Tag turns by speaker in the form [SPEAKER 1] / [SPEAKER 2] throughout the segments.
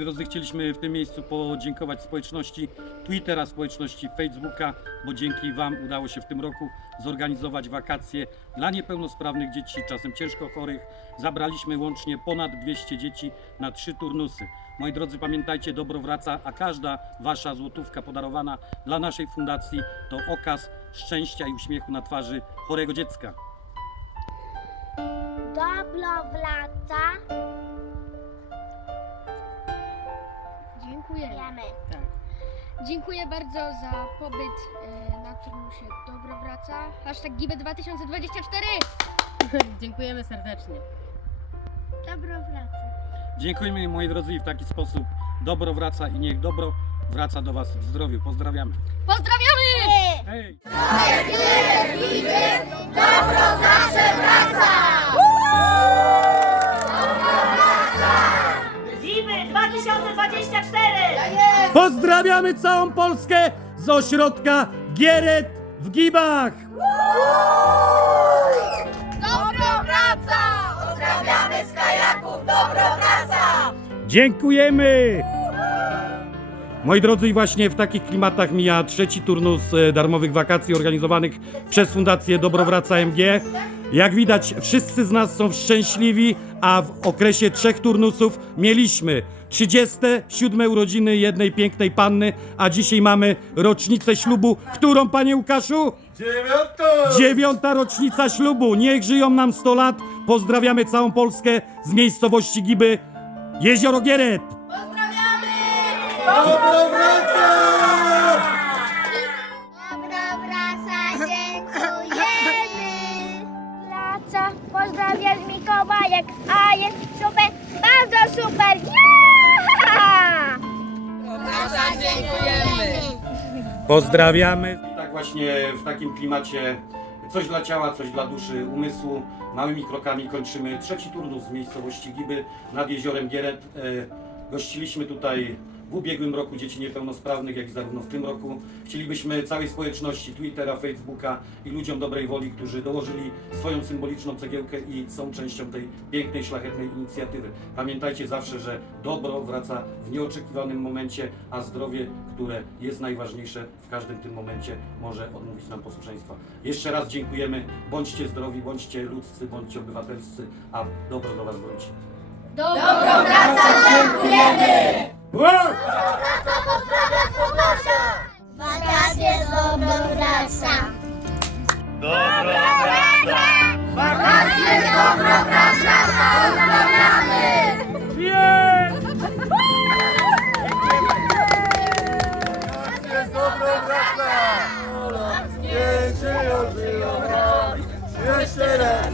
[SPEAKER 1] Drodzy, chcieliśmy w tym miejscu podziękować społeczności Twittera, społeczności Facebooka, bo dzięki Wam udało się w tym roku zorganizować wakacje dla niepełnosprawnych dzieci, czasem ciężko chorych. Zabraliśmy łącznie ponad 200 dzieci na trzy turnusy. Moi drodzy, pamiętajcie, dobro wraca, a każda Wasza złotówka podarowana dla naszej fundacji to okaz szczęścia i uśmiechu na twarzy chorego dziecka.
[SPEAKER 2] Dobro wraca.
[SPEAKER 3] Dziękuję.
[SPEAKER 2] Wiemy.
[SPEAKER 3] Dziękuję bardzo za pobyt e, na turnusie Dobro Wraca. Hashtag GIBE 2024.
[SPEAKER 4] Dziękujemy serdecznie.
[SPEAKER 2] Dobro wraca.
[SPEAKER 1] Dziękujemy moi drodzy i w taki sposób dobro wraca i niech dobro wraca do Was w zdrowiu. Pozdrawiamy.
[SPEAKER 3] Pozdrawiamy!
[SPEAKER 1] Hej!
[SPEAKER 5] Zimy
[SPEAKER 1] Pozdrawiamy całą Polskę z ośrodka Gieret w Gibach!
[SPEAKER 5] Dobro wraca! Pozdrawiamy z kajaków! Dobro wraca!
[SPEAKER 1] Dziękujemy! Moi drodzy, i właśnie w takich klimatach mija trzeci turnus e, darmowych wakacji organizowanych przez Fundację Dobrowraca MG. Jak widać, wszyscy z nas są szczęśliwi, a w okresie trzech turnusów mieliśmy 37 urodziny jednej pięknej panny, a dzisiaj mamy rocznicę ślubu, którą, panie Łukaszu?
[SPEAKER 6] Dziewiątą!
[SPEAKER 1] Dziewiąta rocznica ślubu. Niech żyją nam 100 lat. Pozdrawiamy całą Polskę z miejscowości Giby, Jezioro Gieret.
[SPEAKER 6] Dobro wraca!
[SPEAKER 2] Dobro Mikołajek, a jest super, bardzo super. Yeah!
[SPEAKER 1] Pozdrawiamy. I tak właśnie w takim klimacie coś dla ciała, coś dla duszy, umysłu. Małymi krokami kończymy trzeci turnus z miejscowości Giby nad jeziorem Gieret. E, Gościliśmy tutaj w ubiegłym roku dzieci niepełnosprawnych, jak i zarówno w tym roku. Chcielibyśmy całej społeczności Twittera, Facebooka i ludziom dobrej woli, którzy dołożyli swoją symboliczną cegiełkę i są częścią tej pięknej, szlachetnej inicjatywy. Pamiętajcie zawsze, że dobro wraca w nieoczekiwanym momencie, a zdrowie, które jest najważniejsze w każdym tym momencie, może odmówić nam posłuszeństwa. Jeszcze raz dziękujemy. Bądźcie zdrowi, bądźcie ludzcy, bądźcie obywatelscy, a dobro do Was wróci.
[SPEAKER 3] Dobro
[SPEAKER 1] Wow!
[SPEAKER 2] Wakacje z dobro wraca.
[SPEAKER 6] Dobro wraca! Wakacje dobro wraca! Pozdrawiamy! Wakacje dobro wraca! Niech żyją, żyją nam! Jeszcze raz,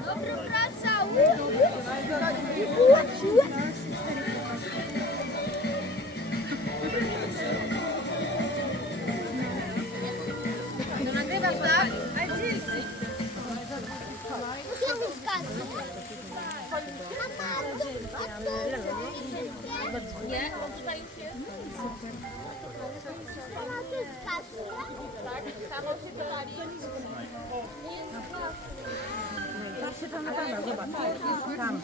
[SPEAKER 6] Nie, tutaj już jest. Super. Tak, samo się dodali.
[SPEAKER 3] Patrzcie tam
[SPEAKER 6] na pana,
[SPEAKER 5] zobacz. Tam.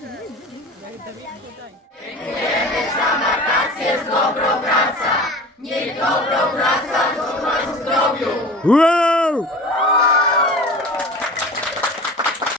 [SPEAKER 1] Dziękujemy za wakacje z